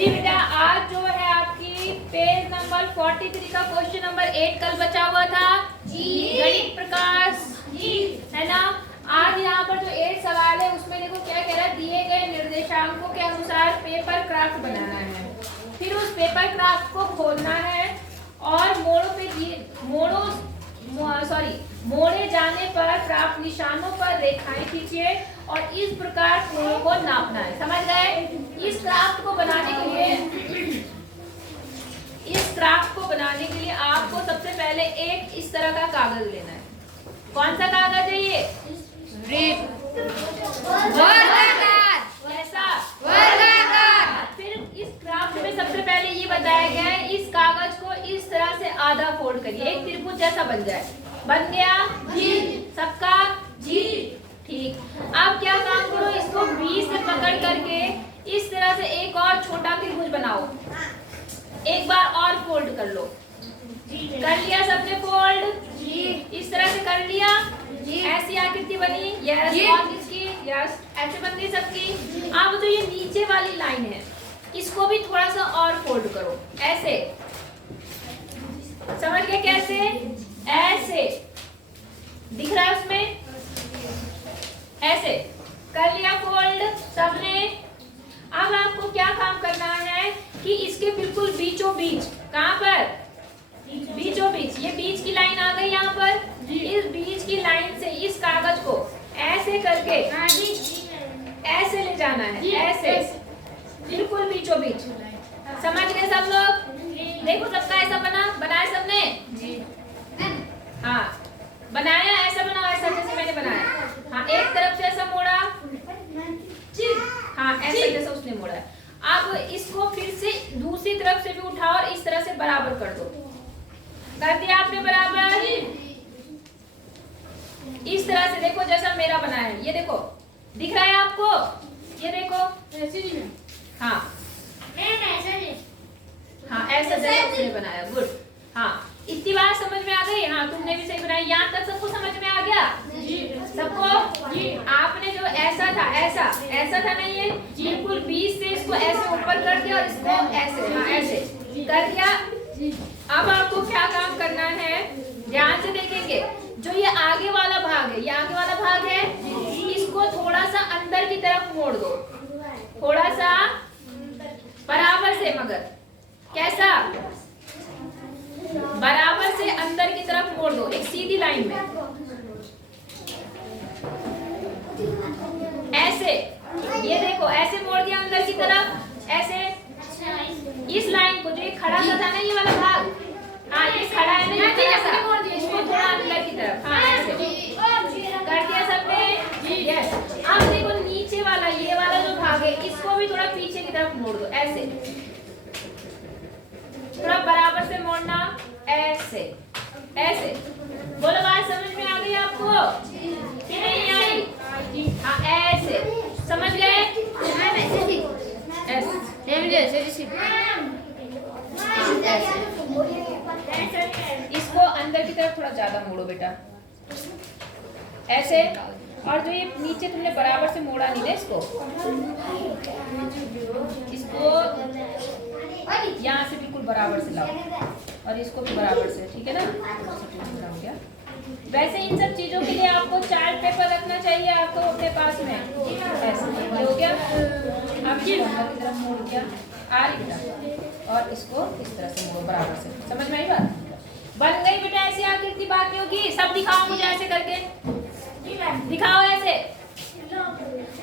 जी बेटा, आज जो है आपकी पेज नंबर 43 का क्वेश्चन नंबर 8 कल बचा हुआ था जी, गणित प्रकाश जी, है ना। आज यहाँ पर जो 8 सवाल है उसमें देखो क्या कह रहा है, दिए गए निर्देशांकों के अनुसार पेपर क्राफ्ट बनाना है। फिर उस पेपर क्राफ्ट को खोलना है और मोड़े जाने पर प्राप्त निशानों पर रेखाएं खींचिए और इस प्रकार कोणों को नापना है। समझ गए। इस क्राफ्ट को बनाने के लिए आपको सबसे पहले एक इस तरह का कागज लेना है। कौन सा कागज है ये? फिर इस क्राफ्ट में सबसे पहले ये बताया गया है, इस कागज को इस तरह से आधा फोल्ड करिए, एक त्रिभुज जैसा बन जाए। बन गया जी? सबका जी? ठीक। अब क्या काम करो, इसको बीच से पकड़ करके इस तरह से एक और छोटा त्रिभुज बनाओ। एक बार और फोल्ड कर लो। कर लिया सबने फोल्ड जी? इस तरह से कर लिया जी? ऐसी आकृति बनी? यस। और इसकी? यस। ऐसे बन गई सबकी। अब जो ये नीचे वाली लाइन है इसको भी थोड़ा सा और फोल्ड करो, ऐसे। समझ गए कैसे? ऐसे दिख रहा है उसमें, ऐसे कर लिया फोल्ड सबने। अब आपको क्या काम करना है कि इसके बिल्कुल बीचों बीच, कहां पर? बीचों बीच, ये बीच की लाइन आ गई यहाँ पर। इस बीच की लाइन से इस कागज को ऐसे करके ऐसे ले जाना है, ऐसे बिल्कुल बीचों बीच। समझ गए सब लोग? देखो सबका ऐसा बनाया सबने जी? हाँ बनाया, ऐसा बनाओ, ऐसा जैसे मैंने बनाया। हाँ एक तरफ से ऐसा मोड़ा, हाँ ऐसा जैसा उसने मोड़ा है। अब इसको फिर से दूसरी तरफ से भी उठाओ और इस तरह से बराबर कर दो। कर दिया आपने बराबर? इस तरह से देखो जैसा मेरा बनाया है, ये देखो दिख रहा है आपको? ये देखो हाँ हाँ ऐसा जैसा उसने बनाया। गुड। हाँ इतनी बात समझ में आ गई? हाँ तुमने भी सही बनाया। यहाँ तक सबको समझ में आ गया जी? सबको जी? आपने जो ऐसा था, ऐसा था नहीं है, बिल्कुल बीच से इसको ऐसे ऊपर कर दिया और इसको ऐसे, हाँ ऐसे कर दिया। अब आपको क्या काम करना है, ध्यान से देखेंगे। जो ये आगे वाला भाग है, ये आगे वाला भाग है, इसको थोड़ा सा अंदर की तरफ मोड़ दो, थोड़ा सा बराबर से, मगर कैसा? बराबर से अंदर की तरफ मोड़ दो, एक सीधी लाइन में ऐसे। ये देखो ऐसे मोड़ दिया अंदर की तरफ, ऐसे। इस लाइन को जो ये खड़ा सा था ना, ये वाला भाग, हाँ ये खड़ा है ना, इसको थोड़ा अंदर की तरफ, हाँ ऐसे कर दिया सबने? यस। अब देखो नीचे वाला, ये वाला जो भाग है, इसको भी थोड़ा पीछे की तरफ मोड़ दो, ऐसे थोड़ा बराबर से मोड़ना, ऐसे ऐसे। बोलो बात समझ में आ गई आपको कि नहीं आई? हाँ ऐसे, समझ गए? इसको अंदर की तरफ थोड़ा ज्यादा मोड़ो बेटा, ऐसे। और जो ये नीचे तुमने बराबर से मोड़ा नहीं था, इसको यहाँ से बिल्कुल बराबर से लाओ और इसको भी बराबर से, ठीक है ना? हो गया। वैसे इन सब चीजों के लिए आपको चार्ट पेपर रखना चाहिए आपको अपने पास में, ऐसे हो गया। अब की तरफ मोड़ दिया आ रही और इसको इस तरह से मोड़ो बराबर से। समझ में आई बात? बन गई बेटा ऐसी आकृति, बाकी होगी। सब दिखाओ मुझे ऐसे करके, दिखाओ ऐसे।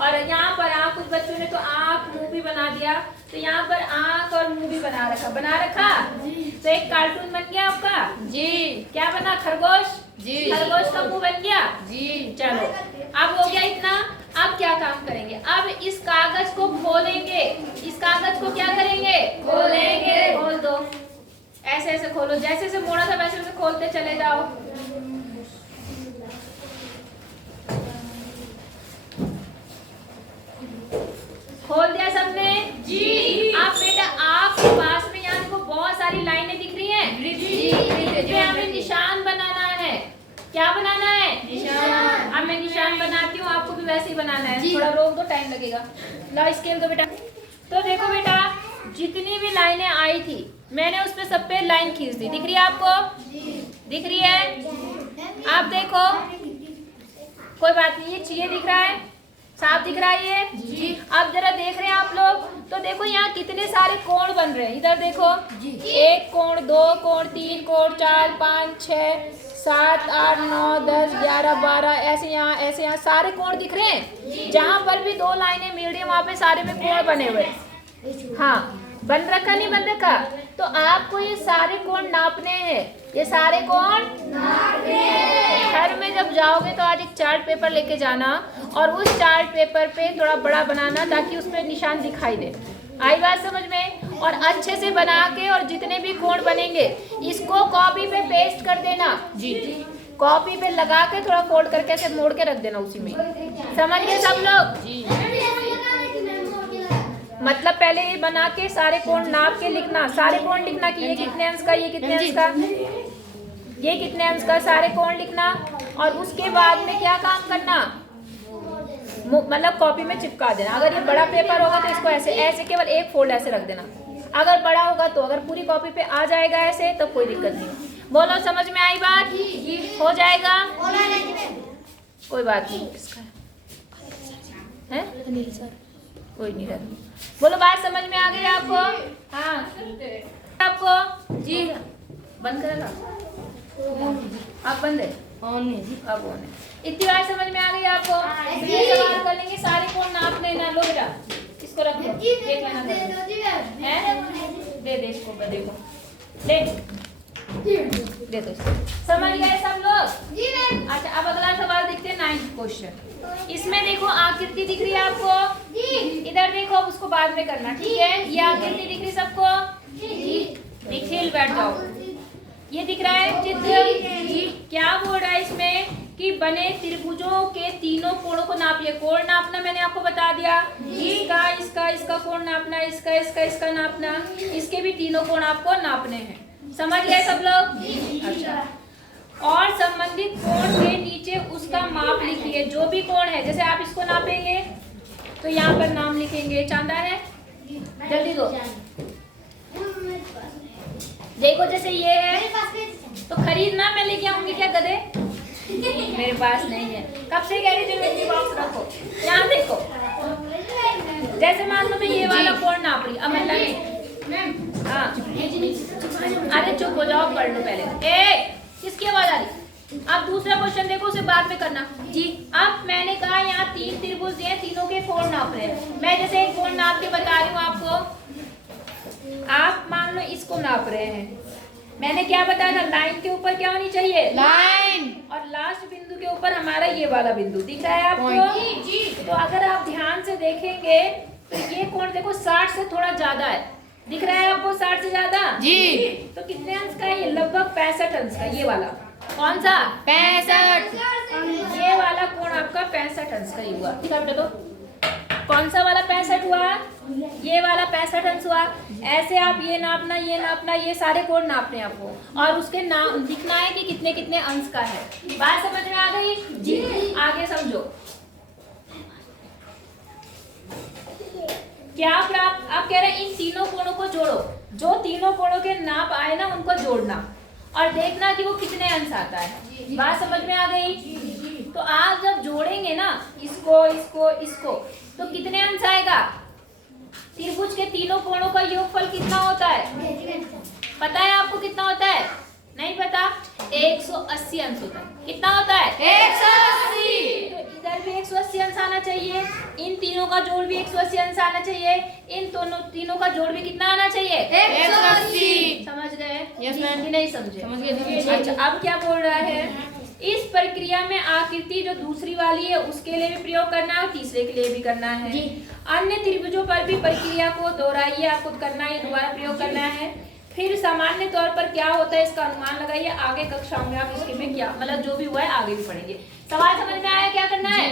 और यहाँ पर कुछ बच्चों ने तो आँख मुंह भी बना दिया, तो यहाँ पर आँख और मुंह भी बना रखा तो एक कार्टून बन गया आपका जी। क्या बना? खरगोश जी? खरगोश का मुंह बन गया जी। चलो अब हो गया इतना। अब क्या काम करेंगे, अब इस कागज को खोलेंगे। इस कागज को क्या करेंगे? खोलेंगे। खोल दो, ऐसे ऐसे खोलो, जैसे जैसे मोड़ा था वैसे वैसे खोलते चले जाओ। खोल दिया सबने जी? अब बेटा आपके पास में यहाँ देखो बहुत सारी लाइनें दिख रही हैं जी। हमें निशान बनाना है। क्या बनाना है? निशान। अब मैं निशान बनाती हूँ, आपको भी वैसे ही बनाना है। थोड़ा रोक दो, टाइम लगेगा। लो स्केल दो बेटा। तो देखो बेटा, जितनी भी लाइनें आई थी मैंने उस पे सब पे लाइन खींच दी। दिख रही है आपको? दिख रही है? आप देखो, कोई बात नहीं, ये दिख रहा है, साफ दिख रहा है ये जी। अब जरा देख रहे हैं आप लोग, तो देखो यहाँ कितने सारे कोण बन रहे हैं। इधर देखो, 1 कोण, 2 कोण, 3 कोण, 4, 5, 6, 7, 8, 9, 10, 11, 12, ऐसे यहाँ सारे कोण दिख रहे हैं। जहाँ पर भी 2 लाइनें मिल रही है वहाँ पे सारे में कोण बने हुए। हाँ, बन रखा नहीं बन रखा? तो आपको ये सारे कोण नापने हैं, ये सारे कोण नापने हैं। घर में जब जाओगे तो आज एक चार्ट पेपर लेके जाना और उस चार्ट पेपर पे थोड़ा बड़ा बनाना ताकि उसमें निशान दिखाई दे। आई बात समझ में? और अच्छे से बना के और जितने भी कोण बनेंगे इसको कॉपी पे पेस्ट कर देना जी। कॉपी पे लगा के थोड़ा फोल्ड करके ऐसे मोड़ के रख देना उसी में। समझ गए सब लोग जी? मतलब पहले ये बना के सारे कोण नाप के लिखना, सारे कोण लिखना कि ये कितने अंश का, ये कितने अंश का, ये कितने अंश का, सारे कोण लिखना। और उसके बाद में क्या काम करना, मतलब कॉपी में चिपका देना। अगर ये बड़ा पेपर होगा तो इसको ऐसे ऐसे केवल एक फोल्ड ऐसे रख देना। अगर बड़ा होगा तो अगर पूरी कॉपी पे आ जाएगा ऐसे तो कोई दिक्कत नहीं। बोलो, समझ में आई बात? हो जाएगा, कोई बात नहीं। है कोई नहीं रहता। बोलो, बात समझ में आ गई आपको? हाँ, आपको जी। बंद करेगा आप? बंद है, ऑन है जी। अब ऑन है। इतनी बात समझ में आ गई आपको? ये सवाल कर लेंगे, सारे कोण नाप लेना। लो बेटा, इसको रख दो, देख लेना है। दे दे इसको, गधे को ले दे दो। समझ गए सब लोग? अच्छा, अब अगला सवाल देखते हैं, 9th क्वेश्चन। इसमें देखो आकृति दिख रही है आपको? इधर देखो, उसको बाद में करना, ठीक है? ये आकृति दिख रही सबको? देखिए, बैठ जाओ। ये दिख रहा है चित्र? क्या बोल रहा है इसमें कि बने त्रिभुजों के तीनों कोणों को नापिए। कोण नापना मैंने आपको बता दिया, इसका कोण नापना, इसका नापना, इसके भी तीनों कोण आपको नापने हैं। समझ गए सब लोग? अच्छा, और संबंधित कोण के नीचे उसका माप लिखिए। जो भी कोण है, जैसे आप इसको नापेंगे तो यहाँ पर नाम लिखेंगे। चांदा है, जल्दी दो। देखो, जैसे ये है तो खरीदना, मैं लेके आऊंगी क्या गधे? मेरे पास नहीं है। कब से कह रही थी मेरी बॉक्स रखो। यहाँ देखो, जैसे मान लो मैं ये वाला कोण नाप रही, अब मैं हाँ, अरे चुप हो जाओ, पढ़ लो पहले। किसकी आवाज आ रही? अब दूसरा क्वेश्चन देखो, उसे बाद में करना जी। अब मैंने कहा यहाँ 3 त्रिभुज दिए, तीनों के कोण नाप रहे हैं। मैं जैसे एक कोण नाप के बता रही हूँ आपको। आप मान लो इसको नाप रहे हैं। मैंने क्या बताया था, लाइन के ऊपर क्या होनी चाहिए? लाइन। और लास्ट बिंदु के ऊपर हमारा ये वाला बिंदु दिख रहा है आपको जी। तो अगर आप ध्यान से देखेंगे तो ये कोण देखो 60 से थोड़ा ज्यादा है। दिख रहा है आपको 60 से ज्यादा जी। तो कितने अंश का है ये? लगभग 65 अंश का। ये वाला कौन सा? 65। ये वाला कोण आपका 65 अंश का ही हुआ। ठीक है बेटा, तो कौन सा वाला 65 हुआ? ये वाला 65 अंश हुआ। ऐसे आप ये नापना, ये नापना, ये सारे कोण नापने आपको, और उसके नाम दिखना है कि कितने कितने अंश का है। बात समझ में आ गई जी? आगे समझो। क्या प्राप्त, आप कह रहे हैं इन तीनों कोणों को जोड़ो। जो तीनों कोणों के नाप आए ना उनको जोड़ना और देखना कि वो कितने अंश आता है। बात समझ में आ गई? तो आप जब जोड़ेंगे ना इसको इसको इसको तो कितने अंश आएगा? त्रिभुज के तीनों कोणों का योगफल कितना होता है? पता है आपको कितना होता है? नहीं पता? 180 अंश होता है। कितना होता है? 180। तो इधर भी 180 अंश आना चाहिए, इन तीनों का जोड़ भी 180 अंश आना चाहिए, इन दोनों तीनों का जोड़ भी कितना आना चाहिए? 180। समझ गए? Yes ma'am. नहीं समझे? समझ गए। अच्छा, अब क्या बोल रहा है? इस प्रक्रिया में आकृति जो दूसरी वाली है उसके लिए भी प्रयोग करना है और तीसरे के लिए भी करना है। अन्य त्रिभुजों पर भी प्रक्रिया को दोहराइए, आपको करना है, दोबारा प्रयोग करना है। फिर सामान्य तौर पर क्या होता है इसका अनुमान लगाइए। आगे कक्षाओं में आप इसके में क्या मतलब जो भी हुआ है आगे भी पढ़ेंगे। सवाल समझ में आया? क्या करना है?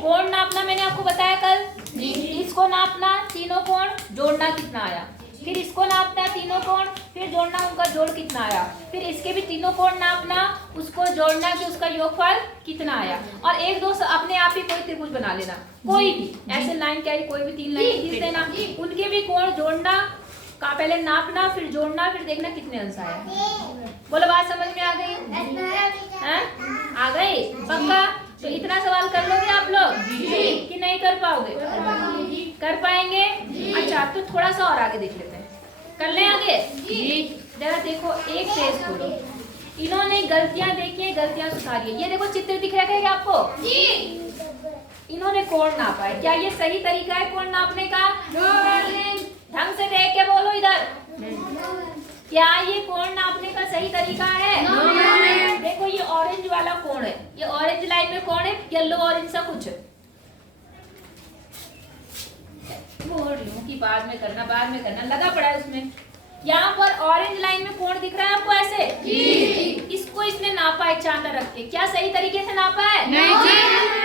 कोण नापना मैंने आपको बताया कल जी। इसको नापना, तीनों कोण जोड़ना कितना आया, फिर इसको नापना तीनों कोण, फिर जोड़ना उनका जोड़ कितना आया, फिर इसके भी तीनों कोण नापना, उसको जोड़ना कि उसका योगफल कितना आया। और एक दो अपने आप ही कोई त्रिभुज बना लेना, कोई भी ऐसे लाइन क्या कोई भी 3 लाइन खींच देना, उनके भी कोण जोड़ना का पहले नापना, फिर जोड़ना, फिर देखना कितने अंश आया। बोलो बात समझ में आ गई? हैं? आ गई? पक्का? तो इतना सवाल कर लोगे आप लोग कि नहीं कर पाओगे? कर पाएंगे? अच्छा, तो थोड़ा सा और आगे देख लेते हैं। कर लें आगे? जरा देखो, एक पेज खोलो। इन्होंने गलतियां देखी है, गलतियां सुधारी है। ये देखो चित्र दिख रहा है क्या आपको? इन्होंने कोण नापा है। क्या ये सही तरीका है कोण नापने का? ढंग से देख के बोलो इधर। क्या ये कोण नापने का सही तरीका है? देखो ये ऑरेंज वाला कोण है, ये ऑरेंज लाइन में कोण है, येलो ऑरेंज सा कुछ बोल रही हूँ कि बाद में करना लगा पड़ा है उसमें। यहाँ पर ऑरेंज लाइन में कोण दिख रहा है आपको ऐसे? इसको इसने नापा है चांदा रख के। क्या सही तरीके से नापा है? नहीं जी।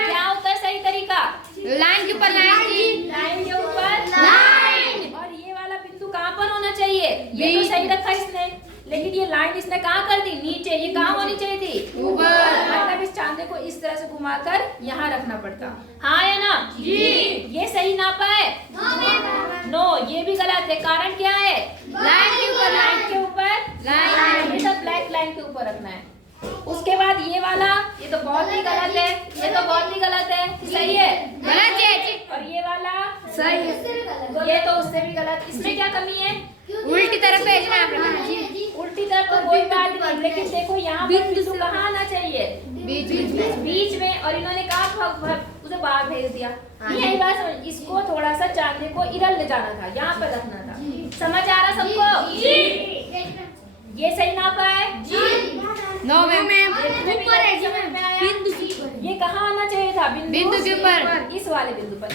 क्या होता है सही तरीका? लाइन के ऊपर लाइन जी। लाइन के ऊपर लाइन। और ये वाला बिंदु कहाँ पर होना चाहिए? ये तो सही रखा इसने, लेकिन ये लाइन इसने कहाँ कर दी? नीचे। ये कहाँ होनी चाहिए थी? ऊपर। मतलब इस चांदे को इस तरह से घुमाकर यहाँ रखना पड़ता। हाँ या ना? जी। ये सही नापा है? नो, ये भी गलत है। कारण क्या है? लाइन के ऊपर लाइन के ऊपर लाइन। ये सब ब्लैक लाइन के ऊपर रखना है। उसके बाद ये वाला, ये तो बहुत ही गलत है, ये तो बहुत ही गलत है। सही है? गलत है। और ये वाला सही है। ये तो उससे भी गलत। इसमें क्या कमी है? उल्टी तरफ भेजना है आपने। उल्टी तरफ तो कोई बात नहीं, लेकिन देखो यहाँ पर बिंदु कहाँ आना चाहिए? बीच में। और इन्होंने कहा उसे बाहर भेज दिया। यही बात समझ। इसको थोड़ा सा चांदे को इधर ले जाना था, यहाँ पर रखना था। समझ आ रहा सबको? ये सही नापा है? No ma'am. ऊपर है जी में आया। ये कहाँ आना चाहिए था? बिंदु के ऊपर। इस वाले बिंदु पर।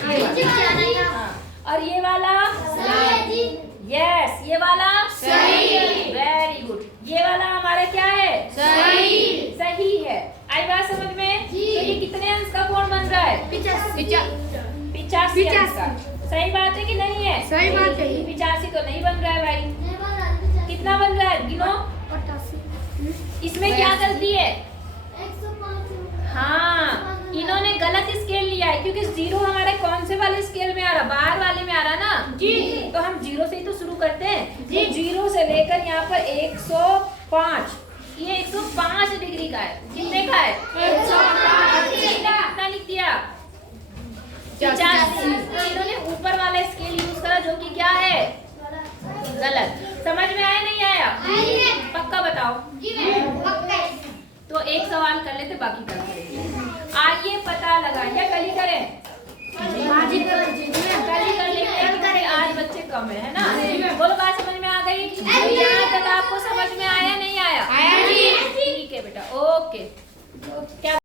हाँ। और ये वाला? यस, ये वाला सही। Very good. ये वाला हमारा क्या है? सही। सही है। आई बात समझ में? तो ये कितने अंश का कोण बन रहा है? 85 अंश का। सही बात है कि नहीं है? सही बात है। 85 तो नहीं बन रहा है भाई। कितना बन रहा है? गिनो। इसमें क्या गलती है? हाँ, इन्होंने गलत स्केल लिया है, क्योंकि जीरो हमारे कौन से वाले स्केल में आ रहा? बाहर वाले में आ रहा ना जी। तो हम जीरो से ही तो शुरू करते हैं जी। जीरो से लेकर यहाँ पर 105, ये 105 डिग्री का है। कितने का है? 105। कितना लिख दिया? 85। इन्होंने ऊपर वाला स्केल यूज करा, जो कि क्या है? गलत। समझ में आया नहीं आया? पक्का बताओ। तो एक सवाल कर लेते, बाकी कल करेंगे। आइए पता लगा, या कल ही करें? कल ही कर लेंगे, आज बच्चे कम है ना? बोलो बात समझ में आ गई? यहाँ तक आपको समझ में आया नहीं आया? ठीक है बेटा, ओके।